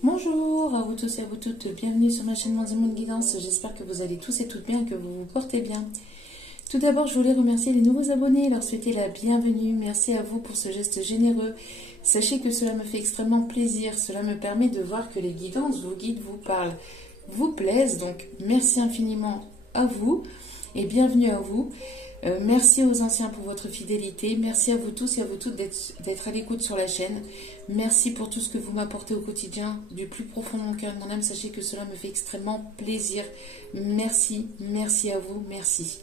Bonjour à vous tous et à vous toutes, bienvenue sur ma chaîne Monde Guidance. J'espère que vous allez tous et toutes bien, que vous vous portez bien. Tout d'abord, je voulais remercier les nouveaux abonnés et leur souhaiter la bienvenue. Merci à vous pour ce geste généreux. Sachez que cela me fait extrêmement plaisir. Cela me permet de voir que les guidances, vos guides vous parlent, vous plaisent. Donc, merci infiniment à vous et bienvenue à vous. Merci aux anciens pour votre fidélité. Merci à vous tous et à vous toutes d'être à l'écoute sur la chaîne. Merci pour tout ce que vous m'apportez au quotidien. Du plus profond de mon cœur et de mon âme, sachez que cela me fait extrêmement plaisir. Merci, merci à vous, merci.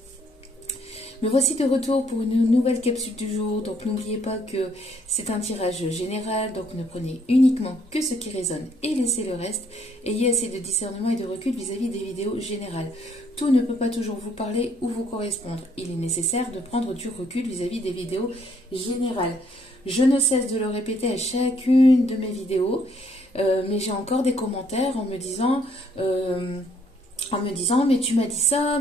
Me voici de retour pour une nouvelle capsule du jour. Donc n'oubliez pas que c'est un tirage général. Donc ne prenez uniquement que ce qui résonne et laissez le reste. Ayez assez de discernement et de recul vis-à-vis des vidéos générales. Tout ne peut pas toujours vous parler ou vous correspondre. Il est nécessaire de prendre du recul vis-à-vis des vidéos générales. Je ne cesse de le répéter à chacune de mes vidéos, mais j'ai encore des commentaires en me disant mais tu m'as dit ça,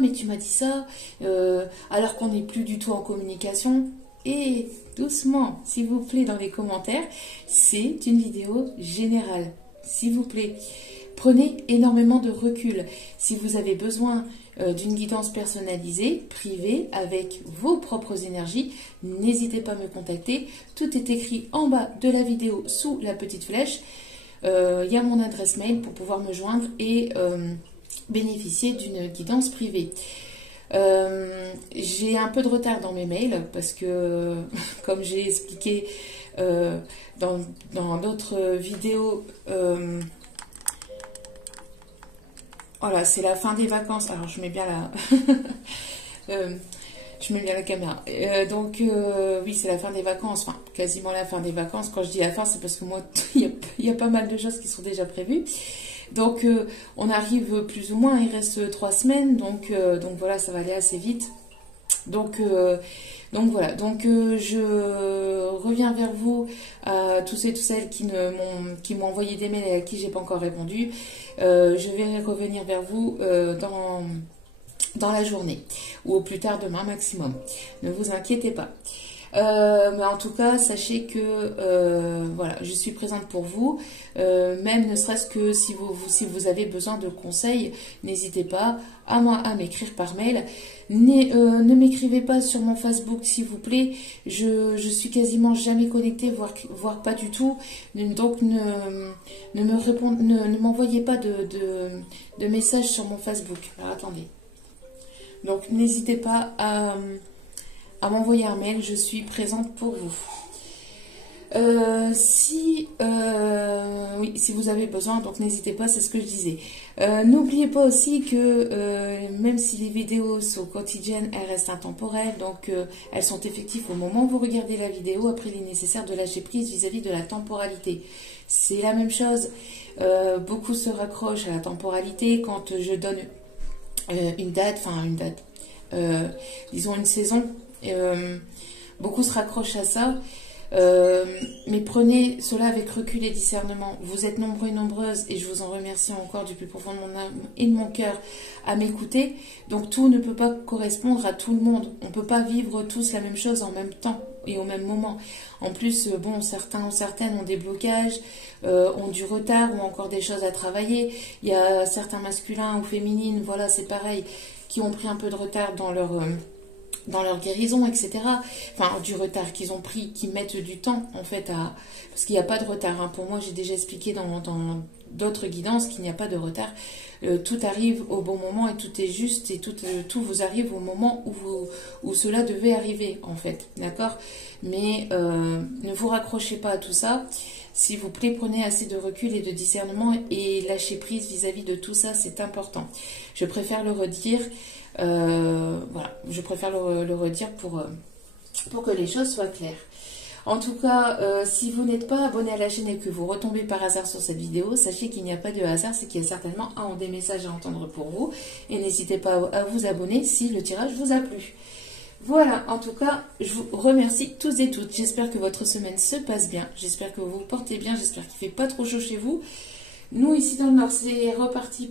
alors qu'on n'est plus du tout en communication. Et doucement, s'il vous plaît, dans les commentaires, c'est une vidéo générale, s'il vous plaît. Prenez énormément de recul. Si vous avez besoin d'une guidance personnalisée, privée, avec vos propres énergies, n'hésitez pas à me contacter. Tout est écrit en bas de la vidéo sous la petite flèche. Il y a mon adresse mail pour pouvoir me joindre et bénéficier d'une guidance privée. J'ai un peu de retard dans mes mails parce que, comme j'ai expliqué dans d'autres vidéos, voilà, c'est la fin des vacances. Alors, je mets bien la caméra. Oui, c'est la fin des vacances. Enfin, quasiment la fin des vacances. Quand je dis la fin, c'est parce que moi, il y a pas mal de choses qui sont déjà prévues. Donc, on arrive plus ou moins. Il reste 3 semaines. Donc voilà, ça va aller assez vite. Donc voilà. Donc, je reviens vers vous, tous et toutes celles qui m'ont envoyé des mails et à qui j'ai pas encore répondu. Je vais revenir vers vous dans la journée ou au plus tard demain maximum. Ne vous inquiétez pas. Mais en tout cas, sachez que voilà, je suis présente pour vous, même ne serait-ce que si vous avez besoin de conseils, n'hésitez pas à m'écrire par mail. Ne m'écrivez pas sur mon Facebook, s'il vous plaît. Je suis quasiment jamais connectée, voire pas du tout. Donc ne m'envoyez pas de messages sur mon Facebook. Alors attendez. Donc n'hésitez pas à m'envoyer un mail, je suis présente pour vous. Si vous avez besoin, donc n'hésitez pas, c'est ce que je disais. N'oubliez pas aussi que même si les vidéos sont quotidiennes, elles restent intemporelles, donc elles sont effectives au moment où vous regardez la vidéo. Après, il est nécessaire de lâcher prise vis-à-vis de la temporalité. C'est la même chose. Beaucoup se raccrochent à la temporalité quand je donne disons une saison. Beaucoup se raccrochent à ça, mais prenez cela avec recul et discernement. Vous êtes nombreux et nombreuses et je vous en remercie encore du plus profond de mon âme et de mon cœur à m'écouter. Donc tout ne peut pas correspondre à tout le monde. On ne peut pas vivre tous la même chose en même temps et au même moment. En plus, bon, certains ou certaines ont des blocages, ont du retard ou encore des choses à travailler. Il y a certains masculins ou féminines, voilà, c'est pareil, qui ont pris un peu de retard dans leur guérison, etc. Enfin, du retard qu'ils ont pris, qui mettent du temps, en fait, parce qu'il n'y a pas de retard. Hein. Pour moi, j'ai déjà expliqué dans d'autres guidances qu'il n'y a pas de retard. Tout arrive au bon moment et tout est juste et tout vous arrive au moment où cela devait arriver, en fait. D'accord? Mais ne vous raccrochez pas à tout ça. S'il vous plaît, prenez assez de recul et de discernement et lâchez prise vis-à-vis de tout ça, c'est important. Je préfère le redire. Voilà, je préfère le redire pour que les choses soient claires. En tout cas, si vous n'êtes pas abonné à la chaîne et que vous retombez par hasard sur cette vidéo, sachez qu'il n'y a pas de hasard, c'est qu'il y a certainement des messages à entendre pour vous. Et n'hésitez pas à vous abonner si le tirage vous a plu. Voilà, en tout cas, je vous remercie tous et toutes. J'espère que votre semaine se passe bien. J'espère que vous vous portez bien. J'espère qu'il ne fait pas trop chaud chez vous. Nous, ici dans le Nord, c'est reparti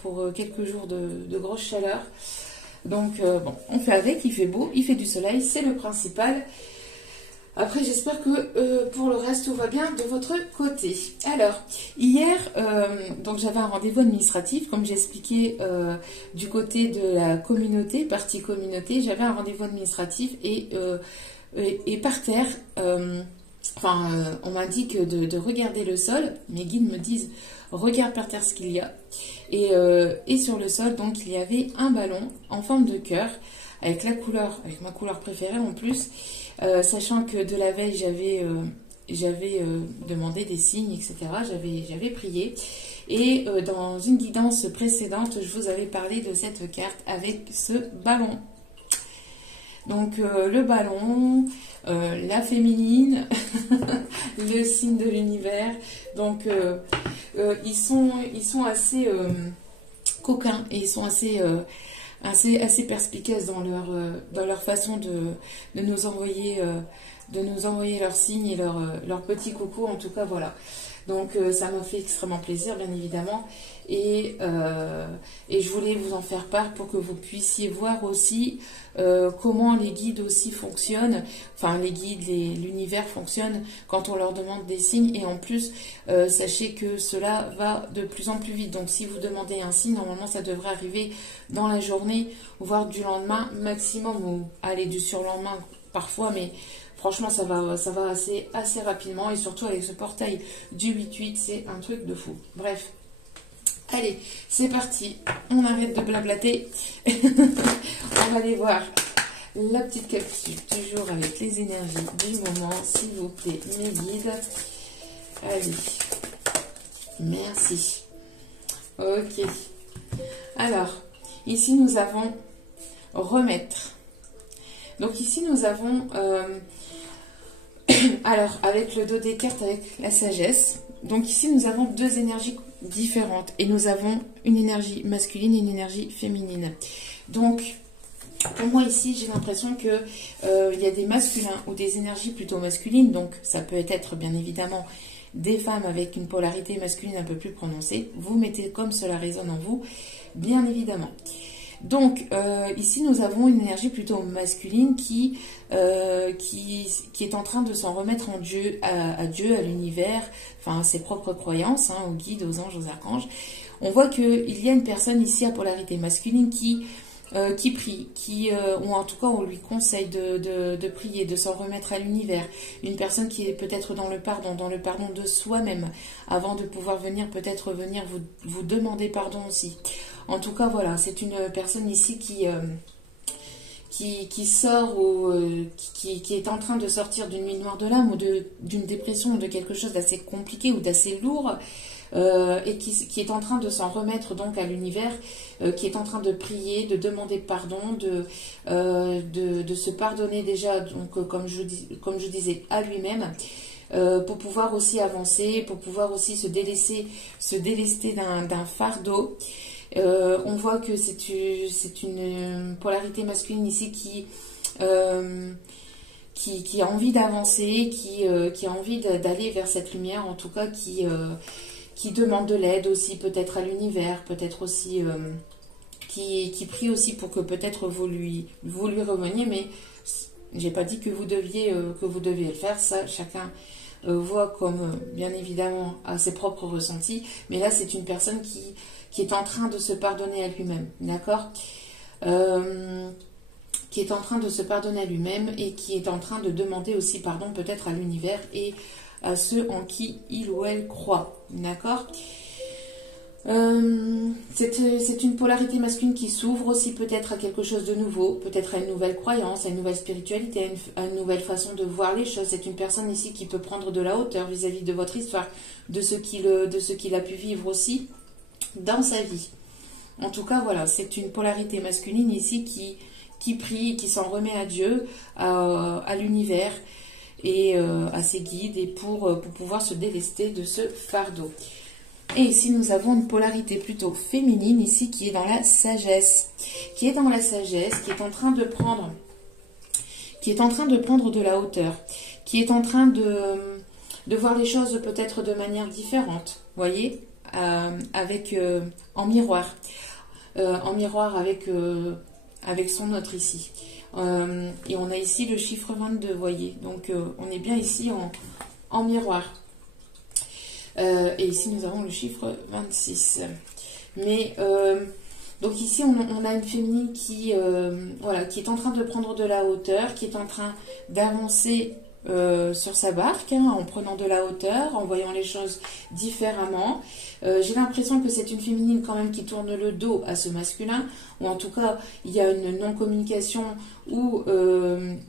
pour quelques jours de grosse chaleur. Donc, bon, on fait avec, il fait beau, il fait du soleil, c'est le principal. Après, j'espère que pour le reste, tout va bien de votre côté. Alors, hier, donc j'avais un rendez-vous administratif, comme j'ai expliqué du côté de la communauté, partie communauté, j'avais un rendez-vous administratif et par terre, on m'a dit que de regarder le sol, mes guides me disent, regarde par terre ce qu'il y a. Et sur le sol, donc, il y avait un ballon en forme de cœur, avec ma couleur préférée en plus, sachant que de la veille, j'avais demandé des signes, etc. J'avais prié. Et dans une guidance précédente, je vous avais parlé de cette carte avec ce ballon. Donc le ballon, la féminine, le signe de l'univers. Donc ils sont assez coquins et ils sont assez perspicaces dans leur façon de nous envoyer leurs signes et leur petit coucou. En tout cas, voilà. Donc ça m'a fait extrêmement plaisir, bien évidemment. Et je voulais vous en faire part pour que vous puissiez voir aussi comment les guides aussi fonctionnent. Enfin, les guides, l'univers fonctionne quand on leur demande des signes. Et en plus, sachez que cela va de plus en plus vite. Donc si vous demandez un signe, normalement ça devrait arriver dans la journée, voire du lendemain maximum, ou aller du surlendemain parfois, mais franchement, ça va assez rapidement, et surtout avec ce portail du 8-8, c'est un truc de fou. Bref, allez, c'est parti, on arrête de blablater, on va aller voir la petite capsule, toujours avec les énergies du moment, s'il vous plaît, mes guides. Allez, merci. Ok, alors, ici nous avons remettre. Donc ici nous avons... alors, avec le dos des cartes, avec la sagesse. Donc ici, nous avons deux énergies différentes. Et nous avons une énergie masculine et une énergie féminine. Donc, pour moi ici, j'ai l'impression que il y a des masculins ou des énergies plutôt masculines. Donc, ça peut être bien évidemment des femmes avec une polarité masculine un peu plus prononcée. Vous mettez comme cela résonne en vous, bien évidemment. Donc, ici, nous avons une énergie plutôt masculine qui est en train de s'en remettre en Dieu, à Dieu, à l'univers, enfin, à ses propres croyances, hein, aux guides, aux anges, aux archanges. On voit qu'il y a une personne ici à polarité masculine qui prie, ou en tout cas, on lui conseille de prier, de s'en remettre à l'univers. Une personne qui est peut-être dans le pardon de soi-même, avant de pouvoir peut-être venir vous demander pardon aussi. En tout cas, voilà, c'est une personne ici qui sort ou qui est en train de sortir d'une nuit noire de l'âme ou d'une dépression ou de quelque chose d'assez compliqué ou d'assez lourd, et qui est en train de s'en remettre donc à l'univers, qui est en train de prier, de demander pardon, de se pardonner déjà, donc comme je disais, à lui-même. Pour pouvoir aussi avancer, pour pouvoir aussi se délester d'un fardeau. On voit que c'est une polarité masculine ici qui a envie d'avancer, qui a envie d'aller vers cette lumière, en tout cas qui demande de l'aide aussi peut-être à l'univers, peut-être aussi qui prie aussi pour que peut-être vous lui reveniez, mais j'ai pas dit que vous deviez le faire, ça chacun voit comme bien évidemment à ses propres ressentis, mais là c'est une personne qui est en train de se pardonner à lui-même, d'accord, qui est en train de se pardonner à lui-même et qui est en train de demander aussi pardon peut-être à l'univers et à ceux en qui il ou elle croit, d'accord. C'est une polarité masculine qui s'ouvre aussi peut-être à quelque chose de nouveau, peut-être à une nouvelle croyance, à une nouvelle spiritualité, à une nouvelle façon de voir les choses. C'est une personne ici qui peut prendre de la hauteur vis-à-vis de votre histoire, de ce qu'il a pu vivre aussi dans sa vie. En tout cas, voilà, c'est une polarité masculine ici qui prie, qui s'en remet à Dieu, à l'univers et à ses guides, et pour pouvoir se délester de ce fardeau. Et ici, nous avons une polarité plutôt féminine, ici, qui est dans la sagesse. Qui est en train de prendre de la hauteur. Qui est en train de voir les choses peut-être de manière différente. Vous voyez, en miroir. En miroir avec son autre ici. Et on a ici le chiffre 22, vous voyez. Donc, on est bien ici en miroir. Et ici, nous avons le chiffre 26. Mais, donc ici, on a une féminine qui, voilà, qui est en train de prendre de la hauteur, qui est en train d'avancer sur sa barque, hein, en prenant de la hauteur, en voyant les choses différemment. J'ai l'impression que c'est une féminine quand même qui tourne le dos à ce masculin, ou en tout cas, il y a une non-communication ou ouais,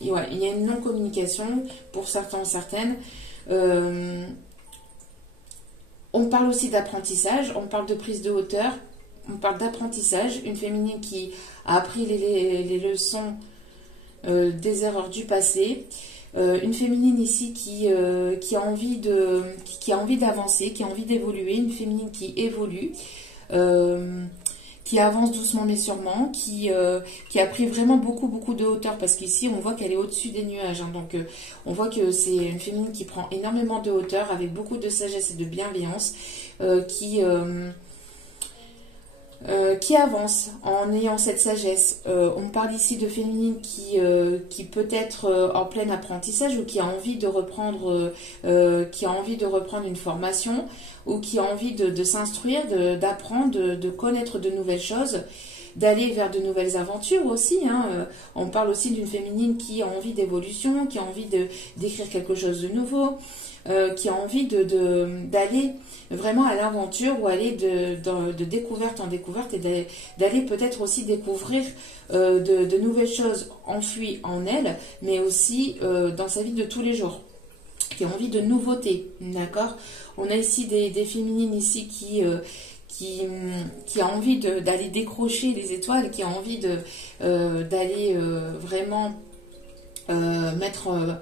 il y a une non-communication pour certains, certaines. On parle aussi d'apprentissage, on parle de prise de hauteur, on parle d'apprentissage, une féminine qui a appris les leçons des erreurs du passé. Une féminine ici qui a envie d'avancer, qui a envie d'évoluer, une féminine qui évolue, qui avance doucement mais sûrement, qui a pris vraiment beaucoup de hauteur, parce qu'ici on voit qu'elle est au-dessus des nuages, hein, donc on voit que c'est une féminine qui prend énormément de hauteur, avec beaucoup de sagesse et de bienveillance, qui avance en ayant cette sagesse. On parle ici de féminine qui peut être en plein apprentissage, ou qui a envie de reprendre une formation, ou qui a envie de s'instruire, d'apprendre, de connaître de nouvelles choses, d'aller vers de nouvelles aventures aussi, hein. On parle aussi d'une féminine qui a envie d'évolution, qui a envie d'écrire quelque chose de nouveau, qui a envie d'aller vraiment à l'aventure, ou aller de découverte en découverte, et d'aller peut-être aussi découvrir de nouvelles choses enfouies en elle, mais aussi dans sa vie de tous les jours, qui a envie de nouveautés, d'accord. On a ici des féminines ici qui a envie d'aller décrocher les étoiles, qui a envie d'aller vraiment mettre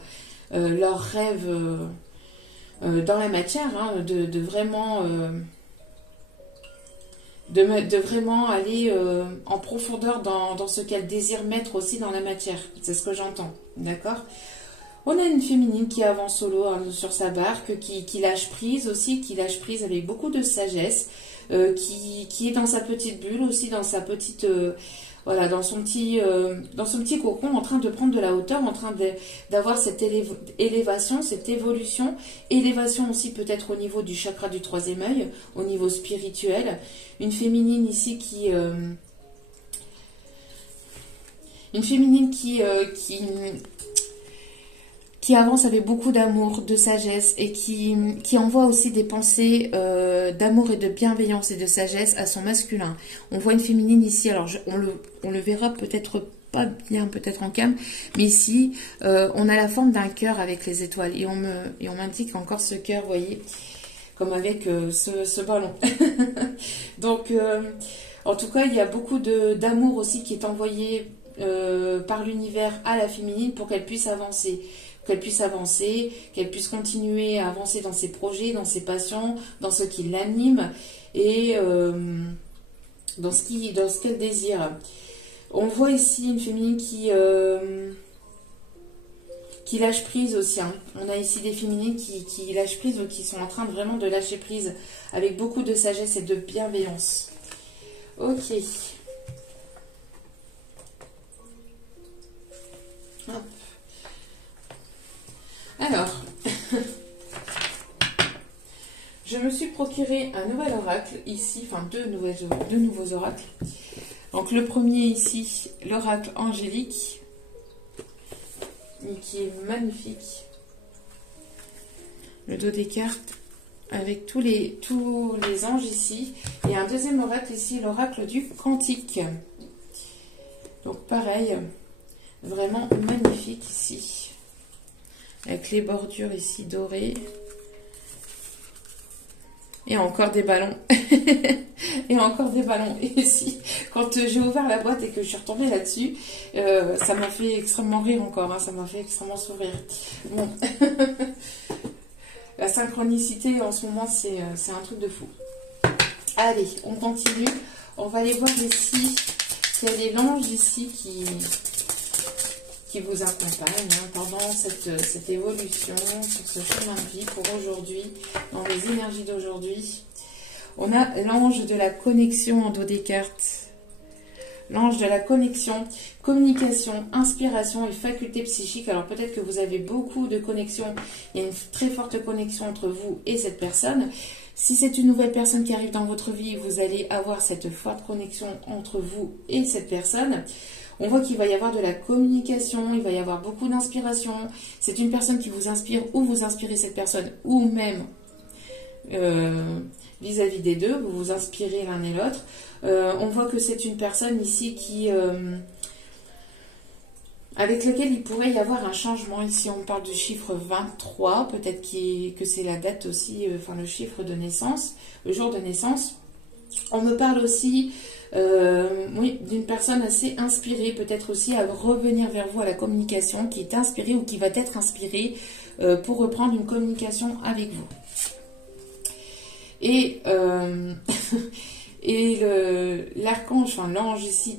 leurs rêves dans la matière, hein, de vraiment aller en profondeur dans ce qu'elle désire mettre aussi dans la matière. C'est ce que j'entends, d'accord. On a une féminine qui avance solo, hein, sur sa barque, qui lâche prise aussi, qui lâche prise avec beaucoup de sagesse, qui est dans sa petite bulle aussi, dans sa petite... voilà, dans son petit cocon, en train de prendre de la hauteur, en train d'avoir cette élévation, cette évolution aussi peut-être au niveau du chakra du troisième œil, au niveau spirituel. Une féminine ici qui avance avec beaucoup d'amour, de sagesse, et qui envoie aussi des pensées d'amour et de bienveillance et de sagesse à son masculin. On voit une féminine ici, alors on le verra peut-être pas bien, peut-être en cam, mais ici, on a la forme d'un cœur avec les étoiles, et on m'indique encore ce cœur, vous voyez, comme avec ce ballon. Donc, en tout cas, il y a beaucoup d'amour aussi qui est envoyé par l'univers à la féminine pour qu'elle puisse avancer. Qu'elle puisse continuer à avancer dans ses projets, dans ses passions, dans ce qui l'anime, et dans ce qu'elle désire. On voit ici une féminine qui lâche prise aussi, hein. On a ici des féminines qui lâchent prise, ou qui sont en train vraiment de lâcher prise avec beaucoup de sagesse et de bienveillance. Ok. Hop. Alors, je me suis procuré un nouvel oracle ici, enfin deux nouveaux oracles. Donc le premier ici, l'oracle angélique, qui est magnifique. Le dos des cartes avec tous les anges ici. Et un deuxième oracle ici, l'oracle du cantique. Donc pareil, vraiment magnifique ici. Avec les bordures ici dorées. Et encore des ballons. Et encore des ballons. Et ici, quand j'ai ouvert la boîte et que je suis retombée là-dessus, ça m'a fait extrêmement rire encore, hein, ça m'a fait extrêmement sourire. Bon. La synchronicité en ce moment, c'est un truc de fou. Allez, on continue. On va aller voir ici quel est l'ange ici qui vous accompagne, hein, pendant cette évolution, sur ce chemin de vie pour aujourd'hui, dans les énergies d'aujourd'hui. On a l'ange de la connexion en dos des cartes. l'ange de la connexion, communication, inspiration et faculté psychique. Alors peut-être que vous avez beaucoup de connexions, il y a une très forte connexion entre vous et cette personne. Si c'est une nouvelle personne qui arrive dans votre vie, vous allez avoir cette forte connexion entre vous et cette personne. On voit qu'il va y avoir de la communication, il va y avoir beaucoup d'inspiration. C'est une personne qui vous inspire ou vous inspirez cette personne, ou même vis-à-vis des deux, vous vous inspirez l'un et l'autre. On voit que c'est une personne ici qui... avec lequel il pourrait y avoir un changement. Ici, on parle du chiffre 23, peut-être que c'est la date aussi, enfin le chiffre de naissance, le jour de naissance. On me parle aussi oui, d'une personne assez inspirée, peut-être aussi à revenir vers vous à la communication, qui est inspirée ou qui va être inspirée pour reprendre une communication avec vous. Et, et l'archange, enfin l'ange ici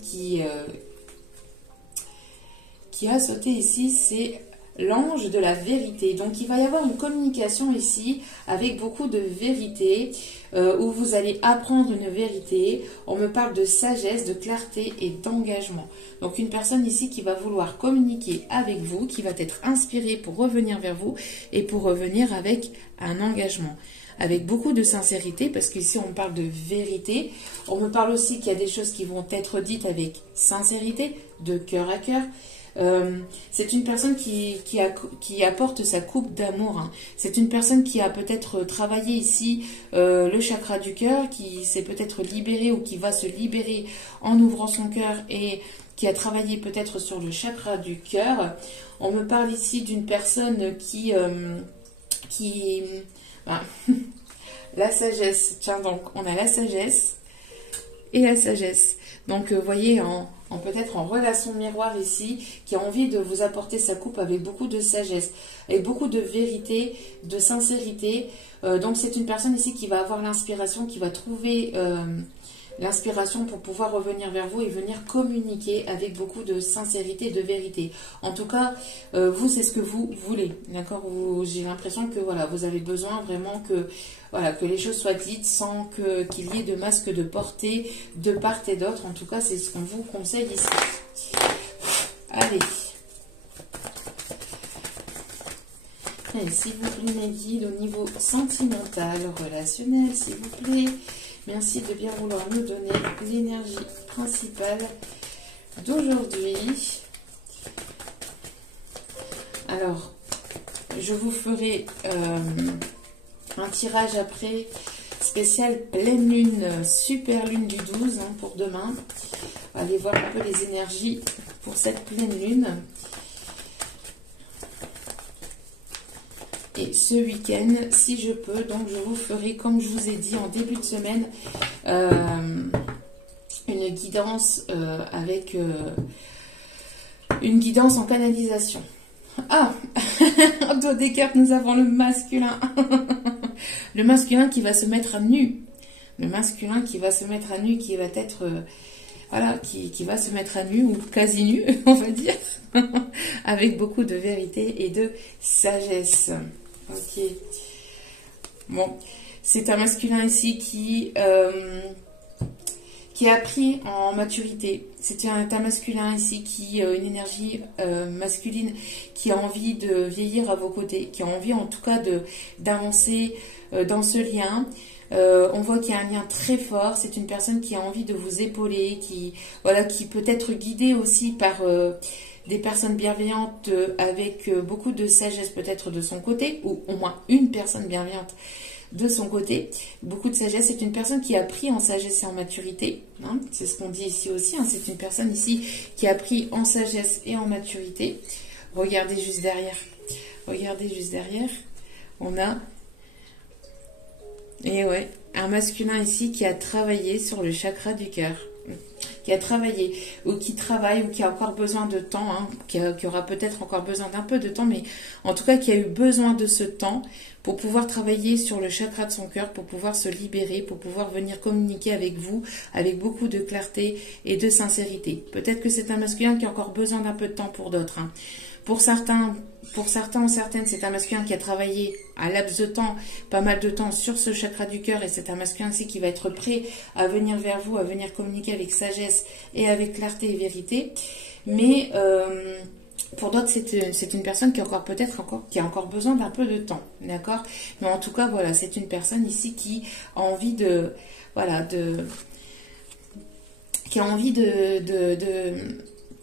qui a sauté ici, c'est l'ange de la vérité. Donc il va y avoir une communication ici avec beaucoup de vérité, où vous allez apprendre une vérité. On me parle de sagesse, de clarté et d'engagement. Donc une personne ici qui va vouloir communiquer avec vous, qui va être inspirée pour revenir vers vous et pour revenir avec un engagement. Avec beaucoup de sincérité, parce qu'ici on parle de vérité. On me parle aussi qu'il y a des choses qui vont être dites avec sincérité, de cœur à cœur. C'est une personne qui apporte sa coupe d'amour. Hein. C'est une personne qui a peut-être travaillé ici le chakra du cœur, qui s'est peut-être libéré ou qui va se libérer en ouvrant son cœur et qui a travaillé peut-être sur le chakra du cœur. On me parle ici d'une personne qui la sagesse. Tiens, donc on a la sagesse et la sagesse. Donc vous voyez, peut-être en relation miroir ici, qui a envie de vous apporter sa coupe avec beaucoup de sagesse, avec beaucoup de vérité, de sincérité. Donc c'est une personne ici qui va avoir l'inspiration, qui va trouver l'inspiration pour pouvoir revenir vers vous et venir communiquer avec beaucoup de sincérité et de vérité. En tout cas, vous, c'est ce que vous voulez, d'accord? J'ai l'impression que voilà, vous avez besoin vraiment que les choses soient dites sans qu'il y ait de masque de portée de part et d'autre. En tout cas, c'est ce qu'on vous conseille ici. Allez. Et s'il vous plaît, mes guides, au niveau sentimental, relationnel, s'il vous plaît. Merci de bien vouloir nous donner l'énergie principale d'aujourd'hui. Alors, je vous ferai un tirage après spécial pleine lune, super lune du 12 hein, pour demain. On va aller voir un peu les énergies pour cette pleine lune. Et ce week-end, si je peux, donc je vous ferai, comme je vous ai dit en début de semaine, une guidance avec une guidance en canalisation. Ah, en dos des cartes, nous avons le masculin. Le masculin qui va se mettre à nu. Le masculin qui va se mettre à nu, qui va être... voilà, qui va se mettre à nu, ou quasi nu, on va dire, avec beaucoup de vérité et de sagesse. Ok. Bon, c'est un masculin ici qui a pris en maturité. C'est un masculin ici qui a une énergie masculine, qui a envie de vieillir à vos côtés, qui a envie en tout cas d'avancer dans ce lien. On voit qu'il y a un lien très fort. C'est une personne qui a envie de vous épauler, qui peut être guidée aussi par des personnes bienveillantes avec beaucoup de sagesse peut-être de son côté, ou au moins une personne bienveillante de son côté. Beaucoup de sagesse. C'est une personne qui a pris en sagesse et en maturité. Hein, c'est ce qu'on dit ici aussi. Hein, c'est une personne ici qui a pris en sagesse et en maturité. Regardez juste derrière. Regardez juste derrière. On a... Et ouais, un masculin ici qui a travaillé sur le chakra du cœur, qui a travaillé, ou qui travaille, ou qui a encore besoin de temps, hein, qui aura peut-être encore besoin d'un peu de temps, mais en tout cas qui a eu besoin de ce temps pour pouvoir travailler sur le chakra de son cœur, pour pouvoir se libérer, pour pouvoir venir communiquer avec vous, avec beaucoup de clarté et de sincérité. Peut-être que c'est un masculin qui a encore besoin d'un peu de temps pour d'autres, hein, Pour certains ou certaines, c'est un masculin qui a travaillé un laps de temps, pas mal de temps sur ce chakra du cœur, et c'est un masculin aussi qui va être prêt à venir vers vous, à venir communiquer avec sagesse et avec clarté et vérité. Mais pour d'autres, c'est une personne qui a encore besoin d'un peu de temps, d'accord? Mais en tout cas, voilà, c'est une personne ici qui a envie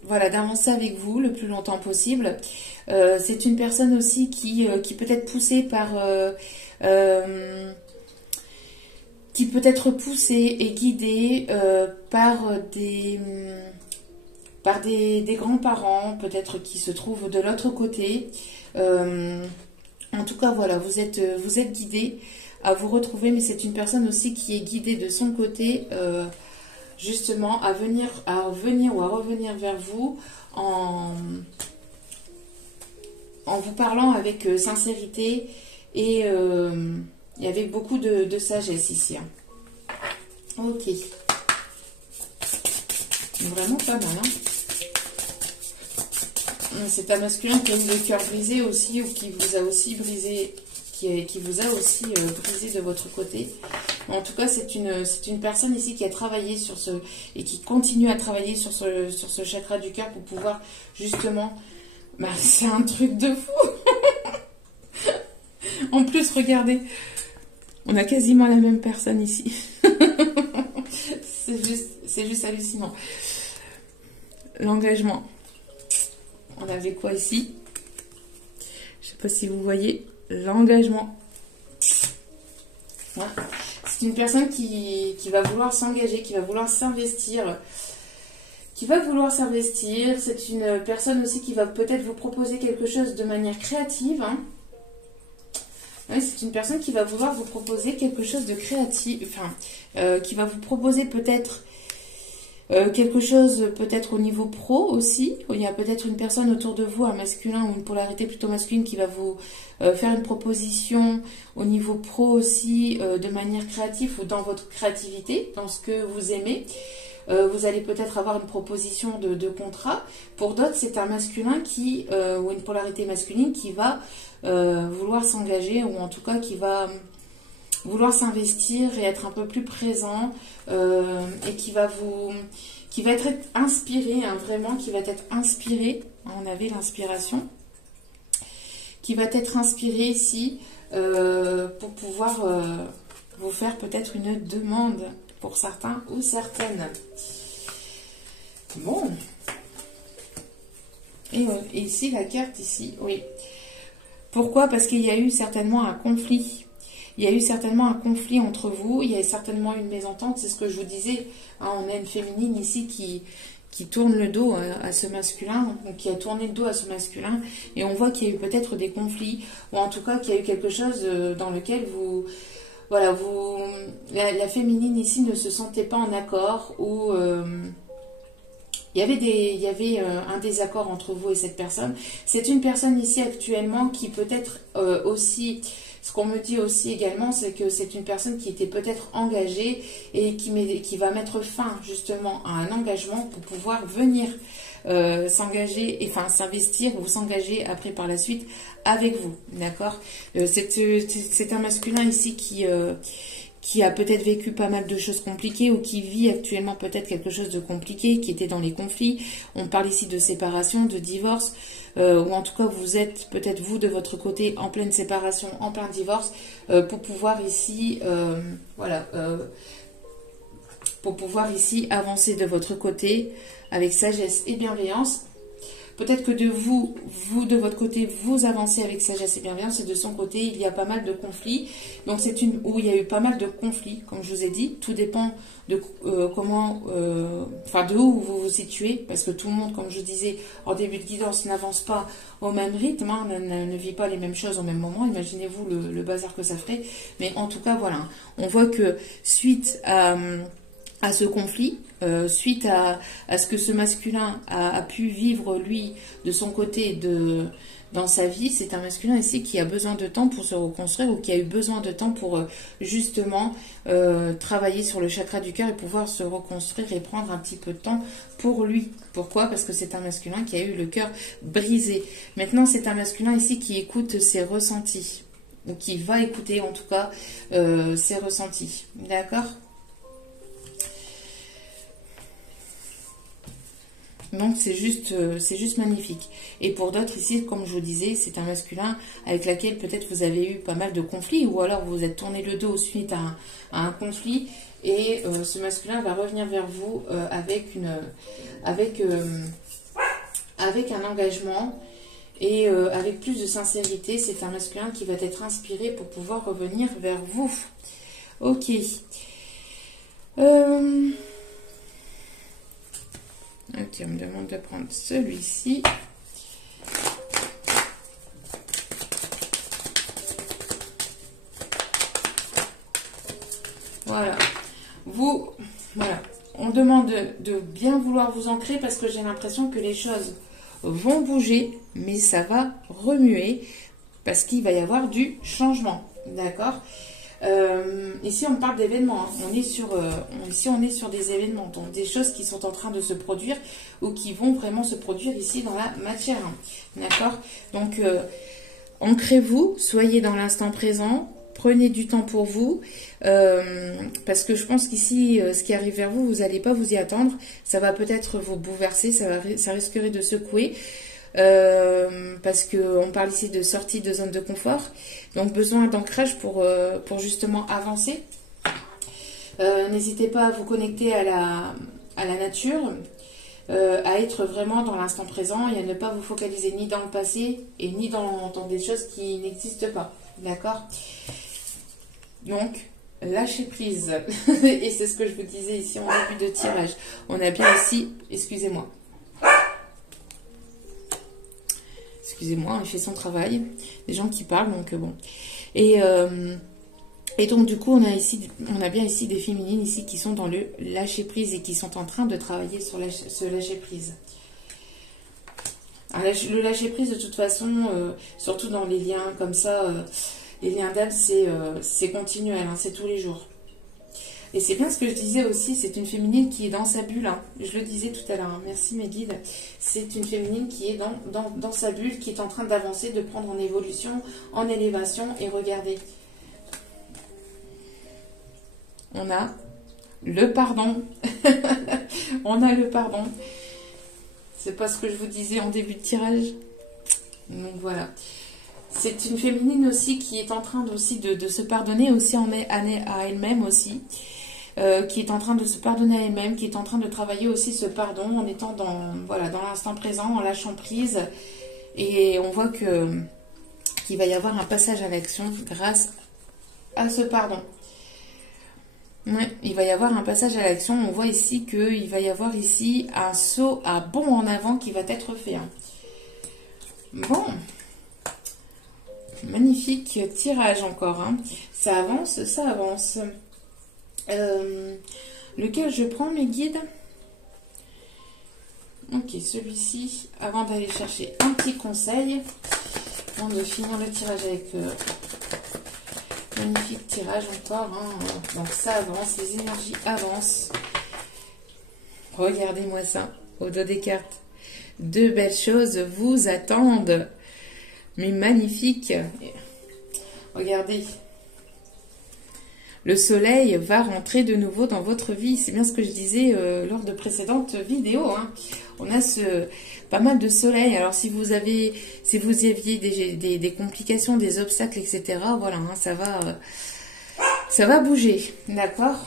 d'avancer avec vous le plus longtemps possible. C'est une personne aussi qui peut être poussée qui peut être poussée et guidée par des grands-parents, peut-être qui se trouvent de l'autre côté. En tout cas, voilà, vous êtes guidé à vous retrouver, mais c'est une personne aussi qui est guidée de son côté, justement, à venir ou à revenir vers vous en vous parlant avec sincérité et avec beaucoup de sagesse ici. Hein. Ok. Vraiment pas mal. Hein. C'est un masculin qui a eu le cœur brisé aussi, ou qui vous a aussi brisé, qui vous a aussi brisé de votre côté. En tout cas, c'est une personne ici qui a travaillé sur et qui continue à travailler sur ce chakra du cœur pour pouvoir justement... Bah, c'est un truc de fou. En plus, regardez, on a quasiment la même personne ici. C'est juste hallucinant. L'engagement. On avait quoi ici? Je ne sais pas si vous voyez. L'engagement. Ouais. C'est une personne qui va vouloir s'engager, qui va vouloir s'investir. C'est une personne aussi qui va peut-être vous proposer quelque chose de manière créative. Hein. Oui, c'est une personne qui va vouloir vous proposer quelque chose de créatif. Enfin, qui va vous proposer peut-être quelque chose peut-être au niveau pro aussi. Il y a peut-être une personne autour de vous, un masculin ou une polarité plutôt masculine qui va vous faire une proposition au niveau pro aussi, de manière créative ou dans votre créativité, dans ce que vous aimez. Vous allez peut-être avoir une proposition de contrat. Pour d'autres, c'est un masculin ou une polarité masculine qui va vouloir s'engager, ou en tout cas qui va vouloir s'investir et être un peu plus présent, et qui va être inspiré, hein, vraiment, qui va être inspiré. On avait l'inspiration. Qui va être inspiré ici pour pouvoir vous faire peut-être une demande. Pour certains ou certaines. Bon. Et ici, la carte, ici, oui. Pourquoi? Parce qu'il y a eu certainement un conflit. Il y a eu certainement un conflit entre vous. Il y a certainement une mésentente. C'est ce que je vous disais. Hein, on a une féminine ici qui tourne le dos à ce masculin, qui a tourné le dos à ce masculin. Et on voit qu'il y a eu peut-être des conflits. Ou en tout cas, qu'il y a eu quelque chose dans lequel voilà, la féminine ici ne se sentait pas en accord, ou il y avait un désaccord entre vous et cette personne. C'est une personne ici actuellement qui peut-être aussi, ce qu'on me dit aussi également, c'est que c'est une personne qui était peut-être engagée et qui va mettre fin justement à un engagement pour pouvoir venir s'engager, enfin s'investir ou s'engager après par la suite avec vous, d'accord? C'est un masculin ici qui a peut-être vécu pas mal de choses compliquées, ou qui vit actuellement peut-être quelque chose de compliqué, qui était dans les conflits. On parle ici de séparation, de divorce, ou en tout cas vous êtes peut-être vous de votre côté en pleine séparation, en plein divorce, pour pouvoir ici, pour pouvoir ici avancer de votre côté avec sagesse et bienveillance. Peut-être que vous de votre côté, vous avancez avec sagesse et bienveillance, et de son côté, il y a pas mal de conflits. Donc c'est où il y a eu pas mal de conflits, comme je vous ai dit. Tout dépend de de où vous vous situez, parce que tout le monde, comme je disais en début de guidance, n'avance pas au même rythme, hein, ne vit pas les mêmes choses au même moment. Imaginez-vous le bazar que ça ferait. Mais en tout cas, voilà, on voit que suite à ce conflit, suite à ce que ce masculin a pu vivre lui de son côté dans sa vie. C'est un masculin ici qui a besoin de temps pour se reconstruire ou qui a eu besoin de temps pour justement travailler sur le chakra du cœur et pouvoir se reconstruire et prendre un petit peu de temps pour lui. Pourquoi? Parce que c'est un masculin qui a eu le cœur brisé. Maintenant, c'est un masculin ici qui écoute ses ressentis, ou qui va écouter en tout cas ses ressentis. D'accord? Donc c'est juste magnifique. Et pour d'autres ici, comme je vous disais, c'est un masculin avec lequel peut-être vous avez eu pas mal de conflits, ou alors vous vous êtes tourné le dos suite à un conflit, et ce masculin va revenir vers vous avec un engagement et avec plus de sincérité. C'est un masculin qui va être inspiré pour pouvoir revenir vers vous. Ok. Ok, on me demande de prendre celui-ci. Voilà. Voilà. On demande de bien vouloir vous ancrer parce que j'ai l'impression que les choses vont bouger, mais ça va remuer parce qu'il va y avoir du changement. D'accord? Ici, on parle d'événements. Hein. Ici, on est sur des événements, donc des choses qui sont en train de se produire ou qui vont vraiment se produire ici dans la matière. Hein. D'accord? Donc, ancrez-vous, soyez dans l'instant présent. Prenez du temps pour vous, parce que je pense qu'ici, ce qui arrive vers vous, vous n'allez pas vous y attendre. Ça va peut-être vous bouleverser, ça risquerait de secouer, parce qu'on parle ici de sortie de zone de confort. Donc, besoin d'ancrage pour justement avancer. N'hésitez pas à vous connecter à la nature, à être vraiment dans l'instant présent et à ne pas vous focaliser ni dans le passé et ni dans des choses qui n'existent pas. D'accord? Donc, lâchez prise. Et c'est ce que je vous disais ici en début de tirage. On a bien ici, excusez-moi. Excusez-moi, il fait son travail. Des gens qui parlent, donc bon. Et donc, du coup, on a bien ici des féminines ici qui sont dans le lâcher prise et qui sont en train de travailler sur ce lâcher prise. Alors, le lâcher prise, de toute façon, surtout dans les liens comme ça, les liens d'âme, c'est continuel, hein, c'est tous les jours. Et c'est bien ce que je disais aussi, c'est une féminine qui est dans sa bulle. Hein. Je le disais tout à l'heure, hein. Merci mes guides. C'est une féminine qui est dans sa bulle, qui est en train d'avancer, de prendre en évolution, en élévation. Et regardez, on a le pardon. On a le pardon. C'est pas ce que je vous disais en début de tirage. Donc voilà. C'est une féminine aussi qui est en train aussi de se pardonner aussi à elle-même aussi. Qui est en train de se pardonner à elle-même, qui est en train de travailler aussi ce pardon en étant dans l'instant présent, en lâchant prise. Et on voit qu'il va y avoir un passage à l'action grâce à ce pardon. Ouais, il va y avoir un passage à l'action. On voit ici qu'il va y avoir ici un saut à bond en avant qui va être fait. Hein. Bon. Magnifique tirage encore. Hein. Ça avance, ça avance. Lequel je prends, mes guides? Ok, celui-ci, avant d'aller chercher un petit conseil, avant de finir le tirage avec magnifique tirage encore. Hein. Donc ça avance, les énergies avancent. Regardez-moi ça, au dos des cartes. De belles choses vous attendent. Mais magnifique. Regardez. Le soleil va rentrer de nouveau dans votre vie. C'est bien ce que je disais lors de précédentes vidéos. Hein. On a pas mal de soleil. Alors si vous aviez des complications, des obstacles, etc. Voilà, hein, ça va bouger. D'accord?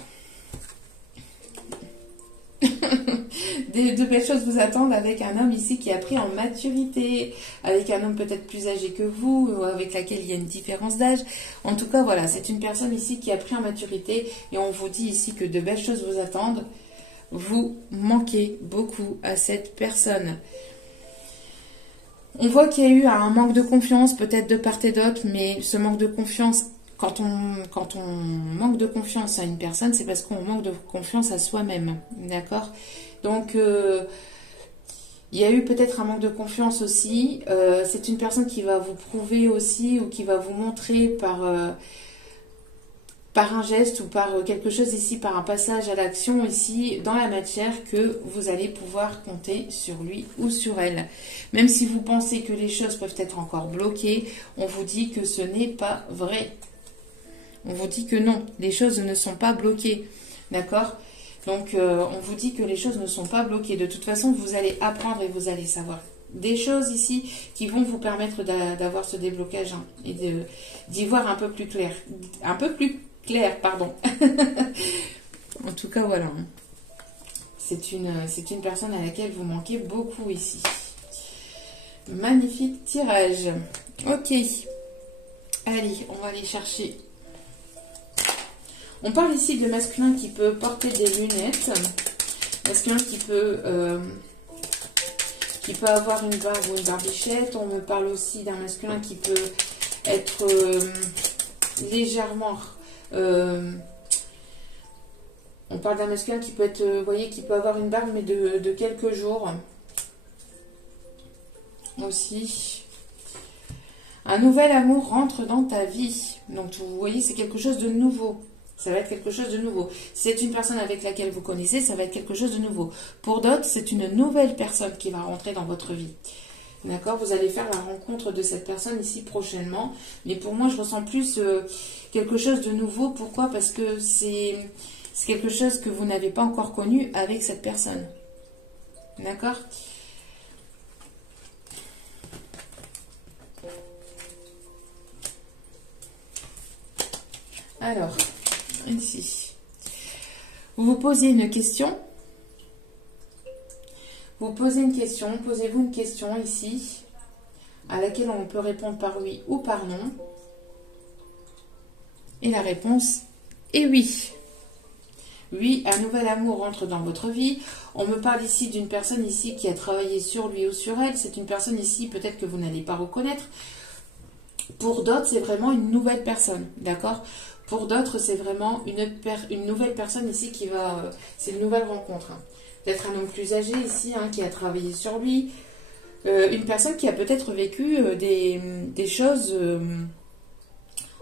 De belles choses vous attendent avec un homme ici qui a pris en maturité, avec un homme peut-être plus âgé que vous, ou avec laquelle il y a une différence d'âge. En tout cas, voilà, c'est une personne ici qui a pris en maturité et on vous dit ici que de belles choses vous attendent. Vous manquez beaucoup à cette personne. On voit qu'il y a eu un manque de confiance, peut-être de part et d'autre, mais ce manque de confiance, quand on manque de confiance à une personne, c'est parce qu'on manque de confiance à soi-même. D'accord ? Donc, Il y a eu peut-être un manque de confiance aussi. C'est une personne qui va vous prouver aussi ou qui va vous montrer par un geste ou par quelque chose ici, par un passage à l'action ici dans la matière, que vous allez pouvoir compter sur lui ou sur elle. Même si vous pensez que les choses peuvent être encore bloquées, on vous dit que ce n'est pas vrai. On vous dit que non, les choses ne sont pas bloquées. D'accord ? Donc, on vous dit que les choses ne sont pas bloquées. De toute façon, vous allez apprendre et vous allez savoir des choses ici qui vont vous permettre d'avoir ce déblocage, hein, et d'y voir un peu plus clair. Un peu plus clair, pardon. En tout cas, voilà. C'est une personne à laquelle vous manquez beaucoup ici. Magnifique tirage. Ok. Allez, on va aller chercher. On parle ici de masculin qui peut porter des lunettes, masculin qui peut avoir une barbe ou une barbichette. On me parle aussi d'un masculin qui peut être légèrement... on parle d'un masculin qui peut être, vous voyez, qui peut avoir une barbe, mais de quelques jours. Aussi. Un nouvel amour rentre dans ta vie. Donc, vous voyez, c'est quelque chose de nouveau. Ça va être quelque chose de nouveau. Si c'est une personne avec laquelle vous connaissez, ça va être quelque chose de nouveau. Pour d'autres, c'est une nouvelle personne qui va rentrer dans votre vie. D'accord ? Vous allez faire la rencontre de cette personne ici prochainement. Mais pour moi, je ressens plus quelque chose de nouveau. Pourquoi ? Parce que c'est quelque chose que vous n'avez pas encore connu avec cette personne. D'accord ? Alors, ici, vous vous posez une question. Vous posez une question, posez-vous une question ici, à laquelle on peut répondre par oui ou par non. Et la réponse est oui. Oui, un nouvel amour rentre dans votre vie. On me parle ici d'une personne ici qui a travaillé sur lui ou sur elle. C'est une personne ici peut-être que vous n'allez pas reconnaître. Pour d'autres, c'est vraiment une nouvelle personne, d'accord ? Pour d'autres, c'est vraiment une nouvelle personne ici qui va... c'est une nouvelle rencontre. Hein. Peut-être un homme plus âgé ici, hein, qui a travaillé sur lui. Une personne qui a peut-être vécu des choses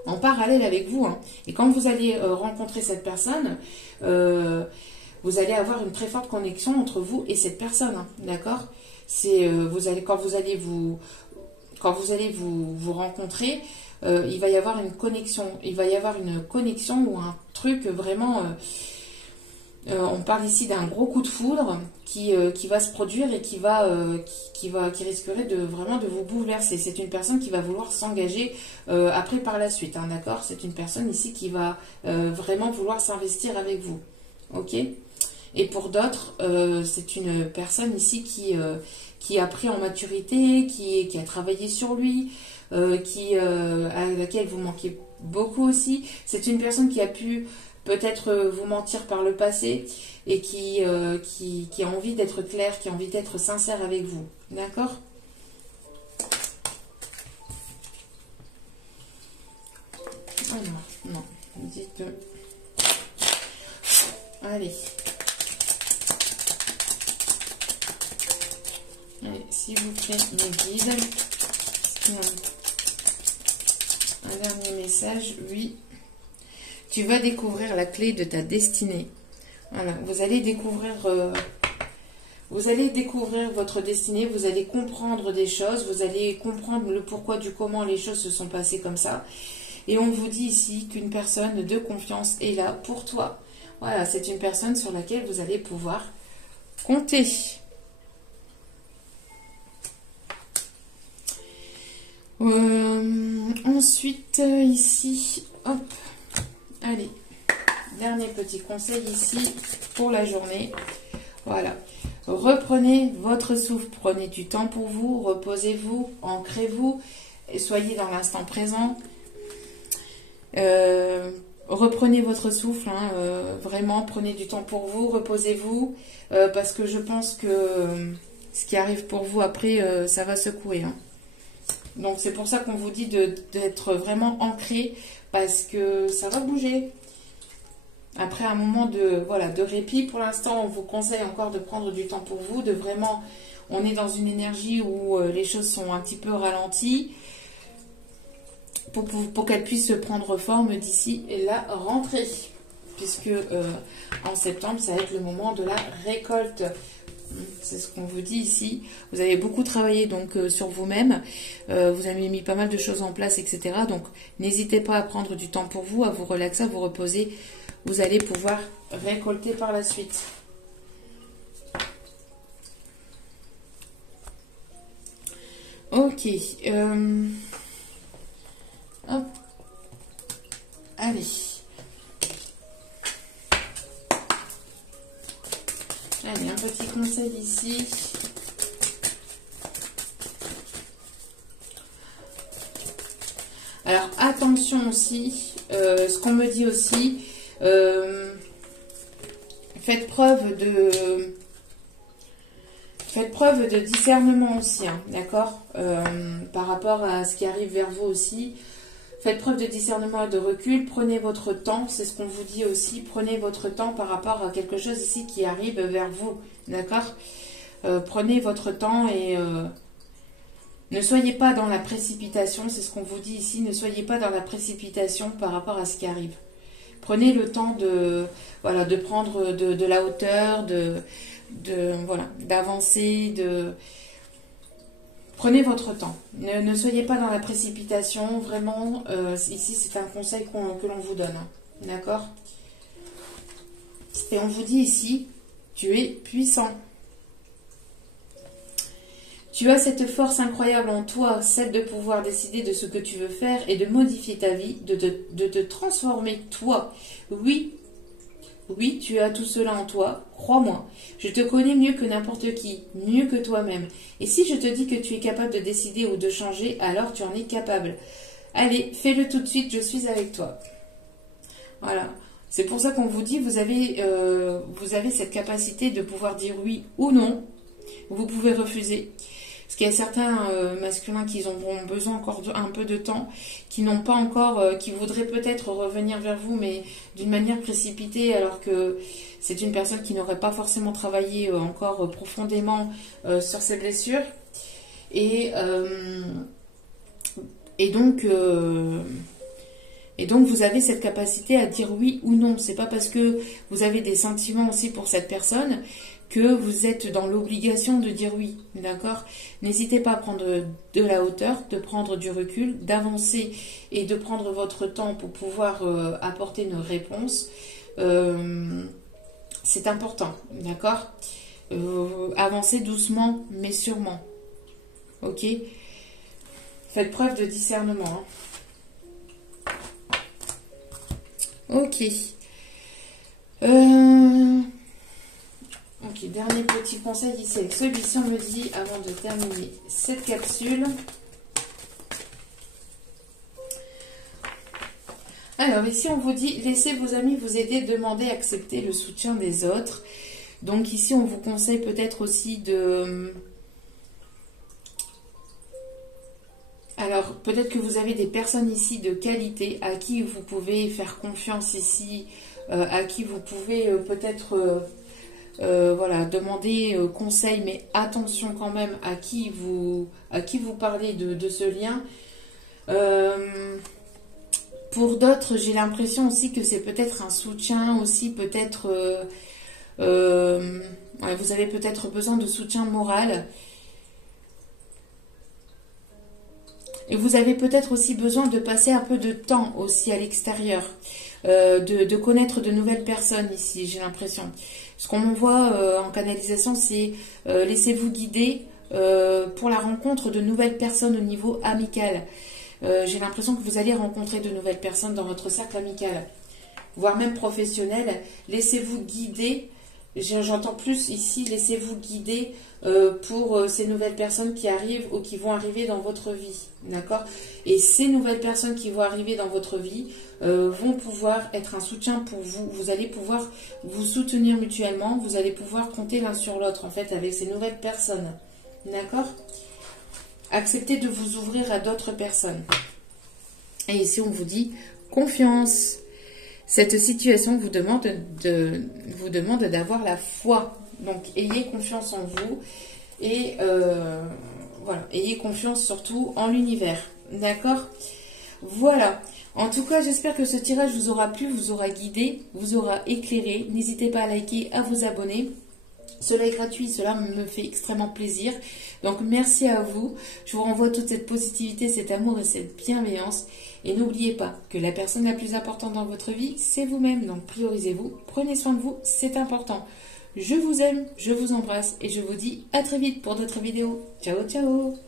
en parallèle avec vous. Hein. Et quand vous allez rencontrer cette personne, vous allez avoir une très forte connexion entre vous et cette personne, hein, d'accord ? Quand vous allez vous rencontrer, il va y avoir une connexion. Il va y avoir une connexion ou un truc vraiment... on parle ici d'un gros coup de foudre qui va se produire et qui risquerait vraiment de vous bouleverser. C'est une personne qui va vouloir s'engager après par la suite, hein, d'accord ? C'est une personne ici qui va vraiment vouloir s'investir avec vous. Ok ? Et pour d'autres, c'est une personne ici qui a pris en maturité, qui a travaillé sur lui, à laquelle vous manquez beaucoup aussi. C'est une personne qui a pu peut-être vous mentir par le passé et qui a envie d'être clair, qui a envie d'être sincère avec vous. D'accord ? Alors, non, dites... Allez. Allez, s'il vous plaît, mes guides. Un dernier message, oui. Tu vas découvrir la clé de ta destinée. Voilà, vous allez découvrir votre destinée, vous allez comprendre des choses, vous allez comprendre le pourquoi du comment les choses se sont passées comme ça. Et on vous dit ici qu'une personne de confiance est là pour toi. Voilà, c'est une personne sur laquelle vous allez pouvoir compter. Ensuite, ici, hop, allez, dernier petit conseil ici pour la journée. Voilà, reprenez votre souffle, prenez du temps pour vous, reposez-vous, ancrez-vous et soyez dans l'instant présent. Reprenez votre souffle, hein, vraiment, prenez du temps pour vous, reposez-vous, parce que je pense que ce qui arrive pour vous après, ça va secouer. Hein. Donc c'est pour ça qu'on vous dit d'être vraiment ancré, parce que ça va bouger. Après un moment de répit, pour l'instant, on vous conseille encore de prendre du temps pour vous, de vraiment on est dans une énergie où les choses sont un petit peu ralenties pour qu'elles puissent prendre forme d'ici la rentrée. Puisque en septembre, ça va être le moment de la récolte. C'est ce qu'on vous dit ici. Vous avez beaucoup travaillé donc sur vous-même. Vous avez mis pas mal de choses en place, etc. Donc, n'hésitez pas à prendre du temps pour vous, à vous relaxer, à vous reposer. Vous allez pouvoir récolter par la suite. Ok. Hop. Allez. Allez, un petit conseil ici. Alors, attention aussi, ce qu'on me dit aussi, faites preuve de discernement aussi, hein, d'accord, par rapport à ce qui arrive vers vous aussi. Faites preuve de discernement et de recul, prenez votre temps, c'est ce qu'on vous dit aussi, prenez votre temps par rapport à quelque chose ici qui arrive vers vous, d'accord. Prenez votre temps et ne soyez pas dans la précipitation, c'est ce qu'on vous dit ici, ne soyez pas dans la précipitation par rapport à ce qui arrive. Prenez le temps voilà, de prendre de la hauteur, voilà, d'avancer, Prenez votre temps. Ne soyez pas dans la précipitation. Vraiment, ici, c'est un conseil que l'on vous donne. Hein. D'accord? Et on vous dit ici, tu es puissant. Tu as cette force incroyable en toi, celle de pouvoir décider de ce que tu veux faire et de modifier ta vie, de te transformer toi. Oui, tu as tout cela en toi, crois-moi. Je te connais mieux que n'importe qui, mieux que toi-même. Et si je te dis que tu es capable de décider ou de changer, alors tu en es capable. Allez, fais-le tout de suite, je suis avec toi. Voilà. C'est pour ça qu'on vous dit, vous avez cette capacité de pouvoir dire oui ou non. Vous pouvez refuser. Parce qu'il y a certains masculins qui auront besoin encore un peu de temps, qui n'ont pas encore, qui voudraient peut-être revenir vers vous, mais d'une manière précipitée, alors que c'est une personne qui n'aurait pas forcément travaillé encore profondément sur ses blessures. Et donc, vous avez cette capacité à dire oui ou non. C'est pas parce que vous avez des sentiments aussi pour cette personne que vous êtes dans l'obligation de dire oui, d'accord? N'hésitez pas à prendre de la hauteur, de prendre du recul, d'avancer et de prendre votre temps pour pouvoir apporter une réponse. C'est important, d'accord? Avancez doucement, mais sûrement, ok? Faites preuve de discernement, hein. Ok. Ok, dernier petit conseil ici avec celui-ci, on me dit, avant de terminer cette capsule. Alors ici, on vous dit, laissez vos amis vous aider, demandez, acceptez le soutien des autres. Donc ici, on vous conseille peut-être aussi de... Alors, peut-être que vous avez des personnes ici de qualité à qui vous pouvez faire confiance ici, à qui vous pouvez peut-être... voilà, demandez conseil, mais attention quand même à qui vous parlez de ce lien. Pour d'autres, j'ai l'impression aussi que c'est peut-être un soutien aussi, peut-être ouais, vous avez peut-être besoin de soutien moral. Et vous avez peut-être aussi besoin de passer un peu de temps aussi à l'extérieur, de connaître de nouvelles personnes ici, j'ai l'impression. Ce qu'on voit en canalisation, c'est laissez-vous guider pour la rencontre de nouvelles personnes au niveau amical. J'ai l'impression que vous allez rencontrer de nouvelles personnes dans votre cercle amical, voire même professionnel. Laissez-vous guider, j'entends plus ici, laissez-vous guider pour ces nouvelles personnes qui arrivent ou qui vont arriver dans votre vie, d'accord? Et ces nouvelles personnes qui vont arriver dans votre vie vont pouvoir être un soutien pour vous. Vous allez pouvoir vous soutenir mutuellement, vous allez pouvoir compter l'un sur l'autre, en fait, avec ces nouvelles personnes, d'accord? Acceptez de vous ouvrir à d'autres personnes. Et ici, on vous dit confiance. Cette situation vous demande d'avoir la foi. Donc, ayez confiance en vous. Et voilà, ayez confiance surtout en l'univers. D'accord? Voilà. En tout cas, j'espère que ce tirage vous aura plu, vous aura guidé, vous aura éclairé. N'hésitez pas à liker, à vous abonner. Cela est gratuit, cela me fait extrêmement plaisir. Donc merci à vous. Je vous renvoie toute cette positivité, cet amour et cette bienveillance. Et n'oubliez pas que la personne la plus importante dans votre vie, c'est vous-même. Donc priorisez-vous, prenez soin de vous, c'est important. Je vous aime, je vous embrasse et je vous dis à très vite pour d'autres vidéos. Ciao, ciao!